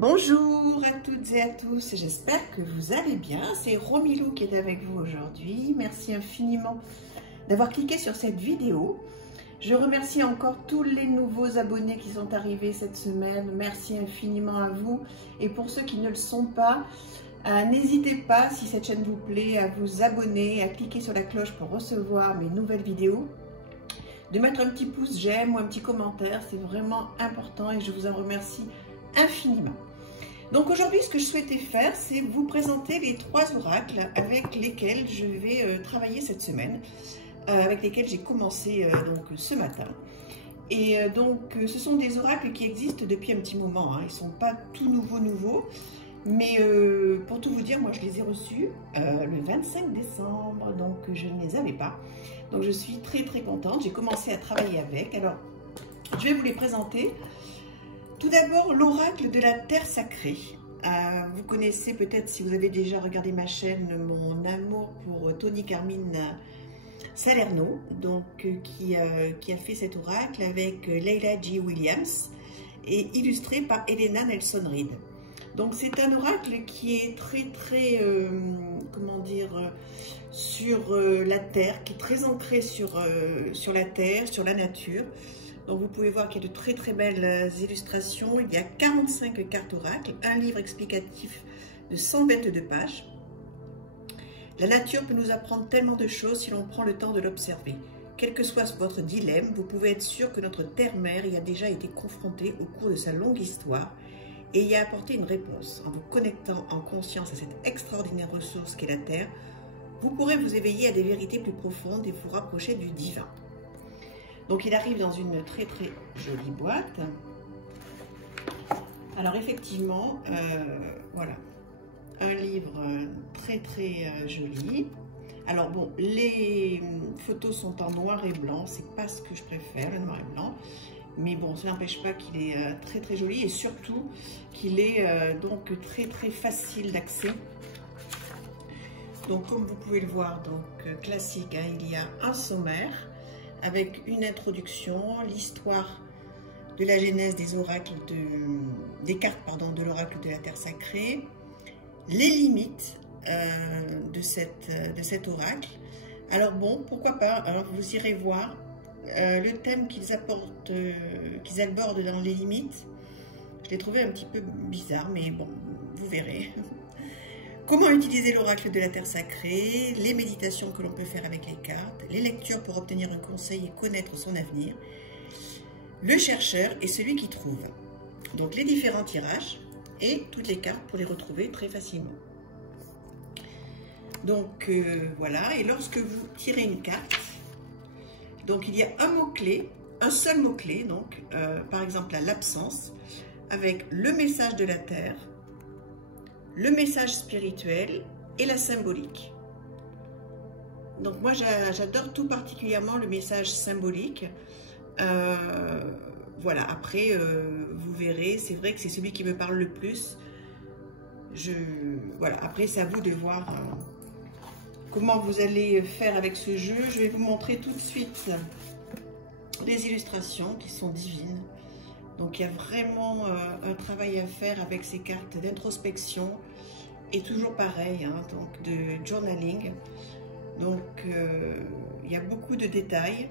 Bonjour à toutes et à tous, j'espère que vous allez bien. C'est Romilou qui est avec vous aujourd'hui. Merci infiniment d'avoir cliqué sur cette vidéo. Je remercie encore tous les nouveaux abonnés qui sont arrivés cette semaine. Merci infiniment à vous. Et pour ceux qui ne le sont pas, n'hésitez pas, si cette chaîne vous plaît, à vous abonner, à cliquer sur la cloche pour recevoir mes nouvelles vidéos. De mettre un petit pouce j'aime ou un petit commentaire, c'est vraiment important et je vous en remercie infiniment. Donc aujourd'hui, ce que je souhaitais faire, c'est vous présenter les 3 oracles avec lesquels je vais travailler cette semaine, avec lesquels j'ai commencé donc ce matin. Et donc, ce sont des oracles qui existent depuis un petit moment, hein. Ils ne sont pas tout nouveaux, mais pour tout vous dire, moi je les ai reçus le 25 décembre, donc je ne les avais pas. Donc je suis très contente, j'ai commencé à travailler avec. Alors, je vais vous les présenter. Tout d'abord, l'oracle de la terre sacrée. Vous connaissez peut-être, si vous avez déjà regardé ma chaîne, mon amour pour Tony Carmine Salerno, donc, qui a fait cet oracle avec Leila G. Williams et illustré par Elena Nelson Reed. Donc c'est un oracle qui est très comment dire, sur la terre, qui est très ancré sur la terre, sur la nature. Donc vous pouvez voir qu'il y a de très belles illustrations. Il y a 45 cartes oracles, un livre explicatif de 122 pages. La nature peut nous apprendre tellement de choses si l'on prend le temps de l'observer. Quel que soit votre dilemme, vous pouvez être sûr que notre terre-mère y a déjà été confrontée au cours de sa longue histoire et y a apporté une réponse. En vous connectant en conscience à cette extraordinaire ressource qu'est la terre, vous pourrez vous éveiller à des vérités plus profondes et vous rapprocher du divin. Donc il arrive dans une très jolie boîte. Alors effectivement, voilà, un livre très joli. Alors bon, les photos sont en noir et blanc, c'est pas ce que je préfère, le noir et blanc. Mais bon, ça n'empêche pas qu'il est très joli et surtout qu'il est donc très facile d'accès. Donc comme vous pouvez le voir, donc classique, hein, il y a un sommaire avec une introduction, l'histoire de la genèse des oracles des cartes de l'oracle de la terre sacrée, les limites de cet oracle. Alors bon, pourquoi pas, hein, vous irez voir le thème qu'ils abordent dans les limites. Je l'ai trouvé un petit peu bizarre, mais bon, vous verrez. Comment utiliser l'oracle de la terre sacrée, les méditations que l'on peut faire avec les cartes, les lectures pour obtenir un conseil et connaître son avenir, le chercheur et celui qui trouve. Donc les différents tirages et toutes les cartes pour les retrouver très facilement. Donc voilà, et lorsque vous tirez une carte, donc il y a un mot-clé, un seul mot-clé, donc par exemple l'absence, avec le message de la terre, le message spirituel et la symbolique. Donc moi j'adore tout particulièrement le message symbolique. Voilà, après vous verrez, c'est vrai que c'est celui qui me parle le plus. Voilà, après c'est à vous de voir comment vous allez faire avec ce jeu. Je vais vous montrer tout de suite les illustrations qui sont divines. Donc il y a vraiment un travail à faire avec ces cartes d'introspection et toujours pareil, hein, donc de journaling. Donc il y a beaucoup de détails.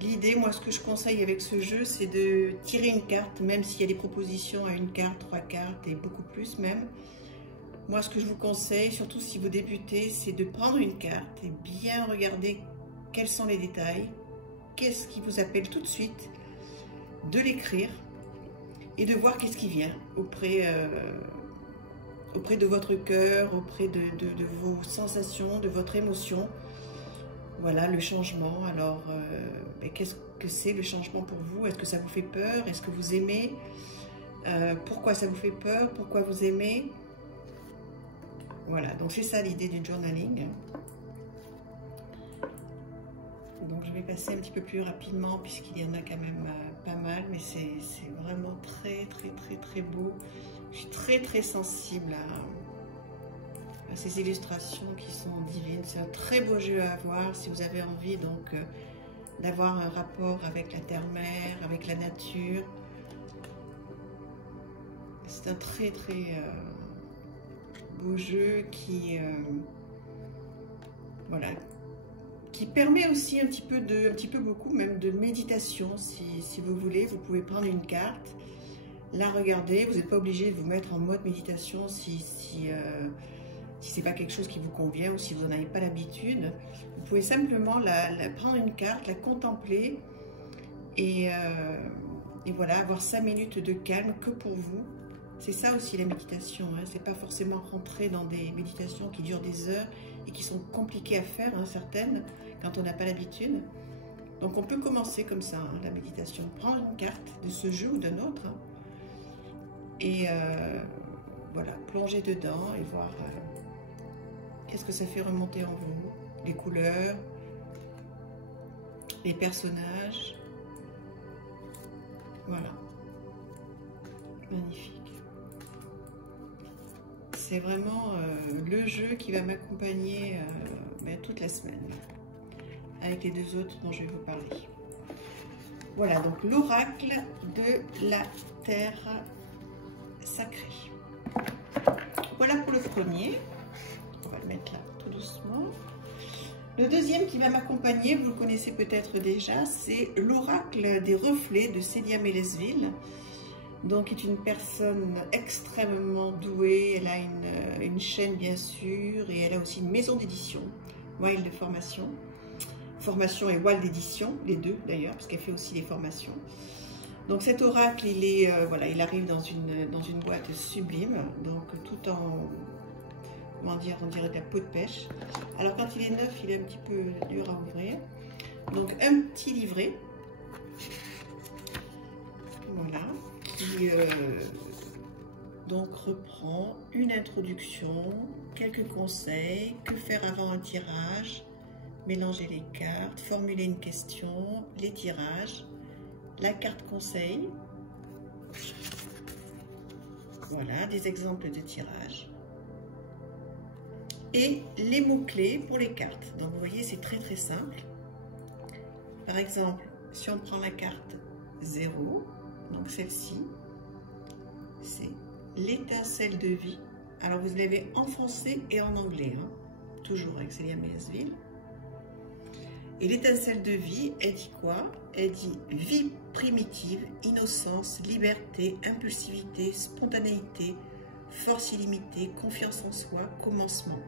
L'idée, moi ce que je conseille avec ce jeu, c'est de tirer une carte, même s'il y a des propositions à une carte, 3 cartes et beaucoup plus même. Moi ce que je vous conseille, surtout si vous débutez, c'est de prendre une carte et bien regarder quels sont les détails, qu'est-ce qui vous appelle tout de suite, de l'écrire et de voir qu'est-ce qui vient auprès de votre cœur, auprès de vos sensations, de votre émotion. Voilà, le changement. Alors, qu'est-ce que c'est le changement pour vous? Est-ce que ça vous fait peur? Est-ce que vous aimez? Pourquoi ça vous fait peur? Pourquoi vous aimez? Voilà, donc c'est ça l'idée du journaling. Donc je vais passer un petit peu plus rapidement puisqu'il y en a quand même pas mal, mais c'est vraiment très beau. Je suis très sensible à ces illustrations qui sont divines. C'est un très beau jeu à avoir si vous avez envie donc d'avoir un rapport avec la terre-mère, avec la nature. C'est un très très beau jeu qui voilà, qui permet aussi un petit peu beaucoup même de méditation. Si vous voulez, vous pouvez prendre une carte, la regarder. Vous n'êtes pas obligé de vous mettre en mode méditation si c'est pas quelque chose qui vous convient ou si vous n'en avez pas l'habitude. Vous pouvez simplement prendre une carte, la contempler et voilà, avoir 5 minutes de calme que pour vous. C'est ça aussi la méditation, hein. C'est pas forcément rentrer dans des méditations qui durent des heures et qui sont compliquées à faire, hein, certaines, quand on n'a pas l'habitude. Donc on peut commencer comme ça, hein, la méditation. Prendre une carte de ce jeu ou d'un autre, hein, et voilà, plonger dedans et voir qu'est-ce que ça fait remonter en vous, les couleurs, les personnages. Voilà, magnifique. C'est vraiment le jeu qui va m'accompagner toute la semaine, avec les 2 autres dont je vais vous parler. Voilà, donc l'oracle de la terre sacrée. Voilà pour le premier. On va le mettre là tout doucement. Le deuxième qui va m'accompagner, vous le connaissez peut-être déjà, c'est l'oracle des reflets de Célia Mélesville. Donc, est une personne extrêmement douée. Elle a une chaîne, bien sûr, et elle a aussi une maison d'édition, Wild de formation et Wild d'édition, les deux d'ailleurs, parce qu'elle fait aussi des formations. Donc, cet oracle, voilà, il arrive dans une boîte sublime, donc tout en, comment dire, on dirait de la peau de pêche. Alors, quand il est neuf, il est un petit peu dur à ouvrir. Donc, un petit livret, voilà, qui donc reprend une introduction, quelques conseils, que faire avant un tirage, mélanger les cartes, formuler une question, les tirages, la carte conseil, voilà, des exemples de tirage, et les mots-clés pour les cartes. Donc vous voyez, c'est très très simple. Par exemple, si on prend la carte 0, donc celle-ci, c'est l'étincelle de vie. Alors vous l'avez en français et en anglais, hein, toujours avec Célia Mélesville. Et l'étincelle de vie, elle dit quoi? Elle dit vie primitive, innocence, liberté, impulsivité, spontanéité, force illimitée, confiance en soi, commencement.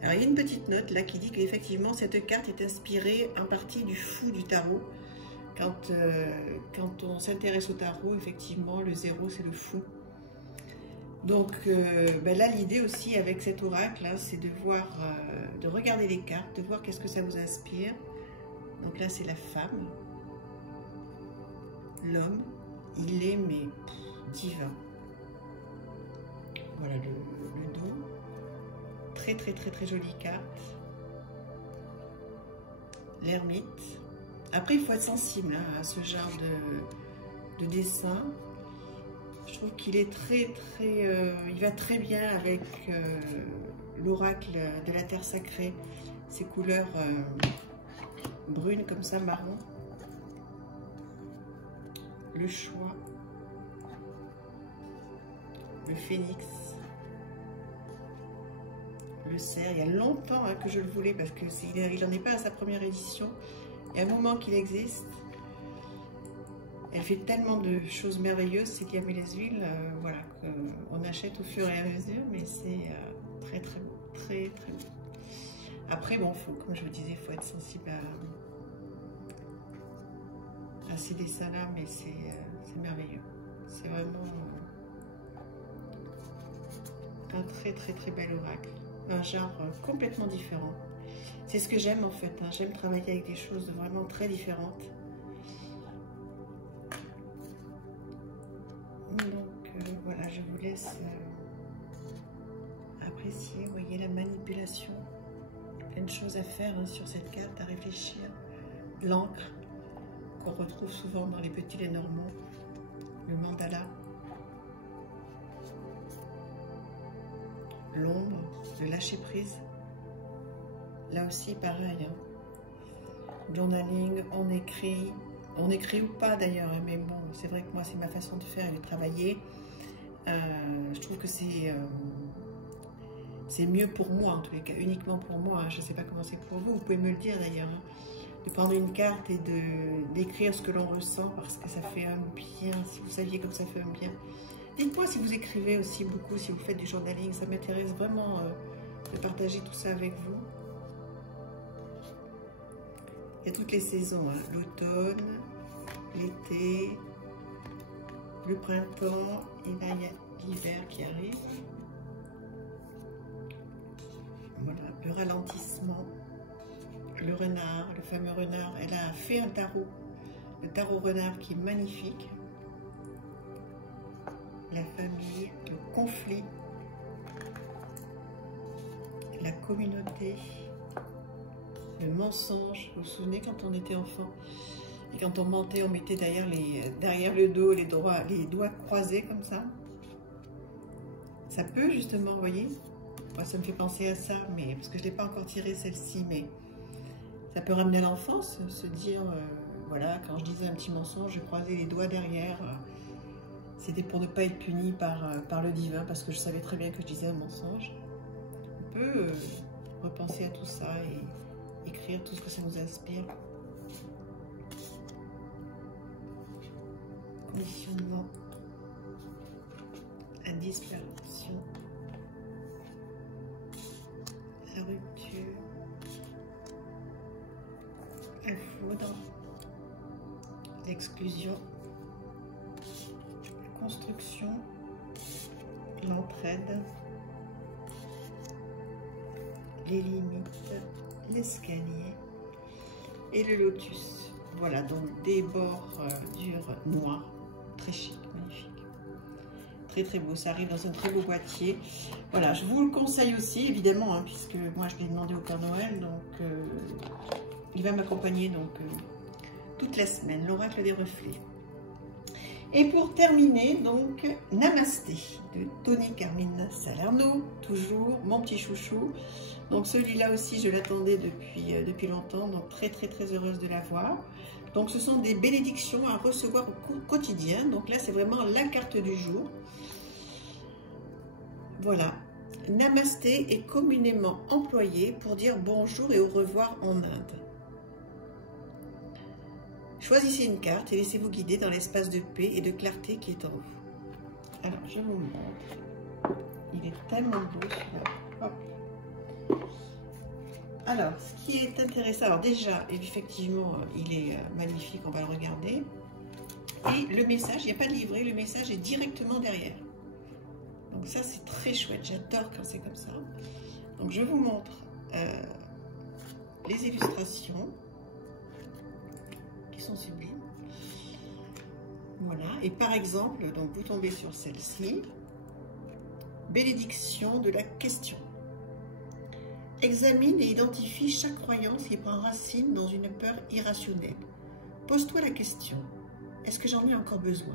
Alors il y a une petite note là qui dit qu'effectivement cette carte est inspirée en partie du fou du tarot. Quand on s'intéresse au tarot, effectivement, le 0, c'est le fou. Donc là, l'idée aussi avec cet oracle, hein, c'est de voir, de regarder les cartes, de voir qu'est-ce que ça vous inspire. Donc là, c'est la femme. L'homme, il est, mais divin. Voilà le dos. Très, très, très, très jolie carte. L'ermite. Après, il faut être sensible, hein, à ce genre de dessin. Je trouve qu'il est très, très... il va très bien avec l'oracle de la terre sacrée. Ces couleurs brunes comme ça, marron. Le choix. Le phénix. Le cerf. Il y a longtemps, hein, que je le voulais parce que il n'en est pas à sa première édition. Il y a un moment qu'il existe. Elle fait tellement de choses merveilleuses, Célia Mélesville, voilà, qu'on achète au fur et à mesure, mais c'est très très beau, très très beau. Après, bon, comme je vous disais, il faut être sensible à ces dessins-là, mais c'est merveilleux. C'est vraiment un très très très bel oracle, un genre complètement différent. C'est ce que j'aime en fait, hein. J'aime travailler avec des choses vraiment très différentes. Donc voilà, je vous laisse apprécier, vous voyez la manipulation. Plein de choses à faire, hein, sur cette carte, à réfléchir. L'encre qu'on retrouve souvent dans les petits Lenormand, le mandala. L'ombre, le lâcher prise. Là aussi, pareil, hein. Journaling, on écrit, On écrit ou pas d'ailleurs, hein, mais bon, c'est vrai que moi c'est ma façon de faire et de travailler. Je trouve que c'est mieux pour moi en tous les cas, uniquement pour moi. Je ne sais pas comment c'est pour vous, vous pouvez me le dire d'ailleurs. Hein, de prendre une carte et d'écrire ce que l'on ressent parce que ça fait un bien, si vous saviez comme ça fait un bien. Dites-moi si vous écrivez aussi beaucoup, si vous faites du journaling, ça m'intéresse vraiment de partager tout ça avec vous. Il y a toutes les saisons, hein, l'automne, l'été, le printemps, et là il y a l'hiver qui arrive. Voilà, le ralentissement, le renard, le fameux renard. Elle a fait un tarot, le tarot renard qui est magnifique. La famille, le conflit, la communauté, le mensonge. Vous vous souvenez quand on était enfant et quand on mentait, on mettait derrière le dos les doigts croisés comme ça. Ça peut justement, vous voyez, moi, ça me fait penser à ça, mais parce que je ne l'ai pas encore tiré celle-ci, mais ça peut ramener à l'enfance, se dire, voilà, quand je disais un petit mensonge, je croisais les doigts derrière. C'était pour ne pas être puni par le divin, parce que je savais très bien que je disais un mensonge. On peut repenser à tout ça et écrire tout ce que ça nous inspire. Conditionnement, la disparition, la rupture, la foudre, l'exclusion, la construction, l'entraide, les limites, l'escalier et le lotus. Voilà, donc des bordures noires, très chic, magnifique. Très très beau, ça arrive dans un très beau boîtier. Voilà, je vous le conseille aussi, évidemment, hein, puisque moi je l'ai demandé au Père Noël, donc il va m'accompagner donc toute la semaine, l'oracle des reflets. Et pour terminer, donc, Namasté de Tony Carmine Salerno, toujours mon petit chouchou. Donc celui-là aussi, je l'attendais depuis longtemps, donc très très très heureuse de l'avoir. Donc ce sont des bénédictions à recevoir au quotidien. Donc là, c'est vraiment la carte du jour. Voilà. Namasté est communément employé pour dire bonjour et au revoir en Inde. Choisissez une carte et laissez-vous guider dans l'espace de paix et de clarté qui est en vous. Alors, je vous montre. Il est tellement beau celui-là. Alors, ce qui est intéressant, alors déjà, effectivement, il est magnifique, on va le regarder. Et le message, il n'y a pas de livret, le message est directement derrière. Donc ça, c'est très chouette, j'adore quand c'est comme ça. Donc je vous montre les illustrations qui sont sublimes. Voilà, et par exemple, donc vous tombez sur celle-ci. Bénédiction de la question. Examine et identifie chaque croyance qui prend racine dans une peur irrationnelle. Pose-toi la question, est-ce que j'en ai encore besoin?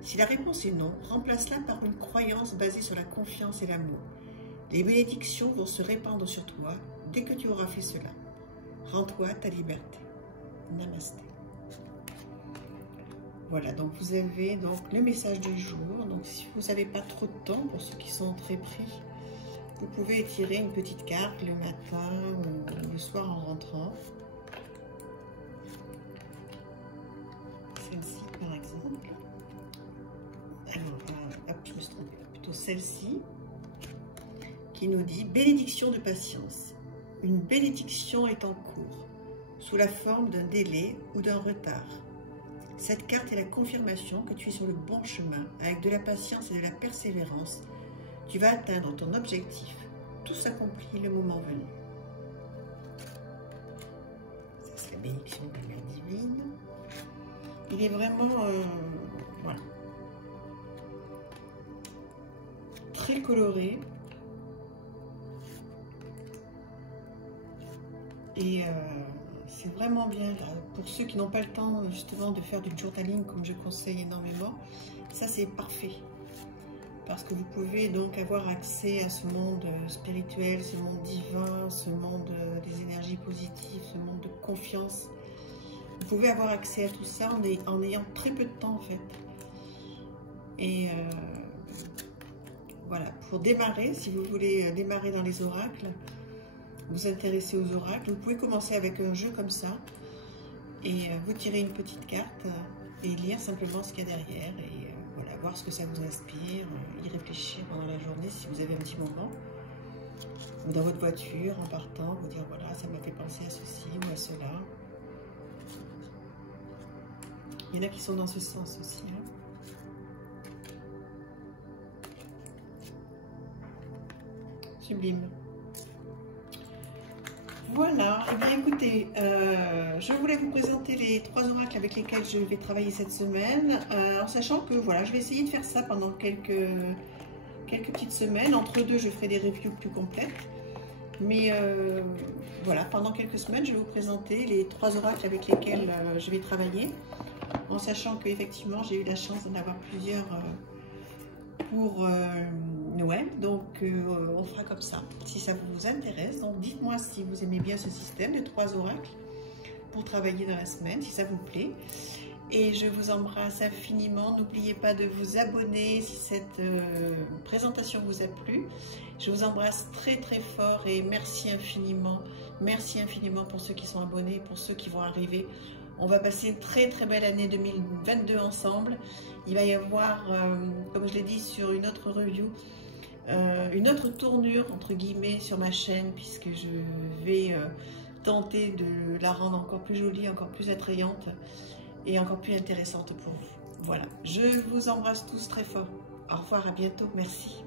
Si la réponse est non, remplace-la par une croyance basée sur la confiance et l'amour. Les bénédictions vont se répandre sur toi dès que tu auras fait cela. Rends-toi ta liberté. Namasté. Voilà, donc vous avez donc le message du jour. Donc si vous n'avez pas trop de temps, pour ceux qui sont très pris, vous pouvez tirer une petite carte le matin ou le soir en rentrant. Celle-ci par exemple. Alors, hop, je me suis trompée. Plutôt celle-ci qui nous dit bénédiction de patience. Une bénédiction est en cours, sous la forme d'un délai ou d'un retard. Cette carte est la confirmation que tu es sur le bon chemin. Avec de la patience et de la persévérance, tu vas atteindre ton objectif. Tout s'accomplit le moment venu. Ça, c'est la bénédiction de la mère divine. Il est vraiment, voilà, très coloré. Et c'est vraiment bien là, pour ceux qui n'ont pas le temps justement de faire du journaling comme je conseille énormément. Ça c'est parfait parce que vous pouvez donc avoir accès à ce monde spirituel, ce monde divin, ce monde des énergies positives, ce monde de confiance. Vous pouvez avoir accès à tout ça en ayant très peu de temps en fait. Et voilà, pour démarrer, si vous voulez démarrer dans les oracles, vous intéresser aux oracles, vous pouvez commencer avec un jeu comme ça et vous tirez une petite carte et lire simplement ce qu'il y a derrière et voilà, voir ce que ça vous inspire, y réfléchir pendant la journée si vous avez un petit moment. Ou dans votre voiture, en partant, vous dire voilà, ça m'a fait penser à ceci ou à cela. Il y en a qui sont dans ce sens aussi. Hein. Sublime. Voilà, et bien écoutez, je voulais vous présenter les 3 oracles avec lesquels je vais travailler cette semaine, en sachant que voilà, je vais essayer de faire ça pendant quelques petites semaines. Entre deux, je ferai des reviews plus complètes. Mais voilà, pendant quelques semaines, je vais vous présenter les 3 oracles avec lesquels je vais travailler, en sachant qu'effectivement, j'ai eu la chance d'en avoir plusieurs pour Noël. Donc, on fera comme ça, si ça vous intéresse. Donc, dites-moi si vous aimez bien ce système de 3 oracles pour travailler dans la semaine, si ça vous plaît. Et je vous embrasse infiniment. N'oubliez pas de vous abonner si cette présentation vous a plu. Je vous embrasse très très fort et merci infiniment. Merci infiniment pour ceux qui sont abonnés, pour ceux qui vont arriver. On va passer une très très belle année 2022 ensemble. Il va y avoir, comme je l'ai dit sur une autre review, une autre tournure entre guillemets sur ma chaîne, puisque je vais tenter de la rendre encore plus jolie, encore plus attrayante et encore plus intéressante pour vous. Voilà, je vous embrasse tous très fort. Au revoir, à bientôt, merci.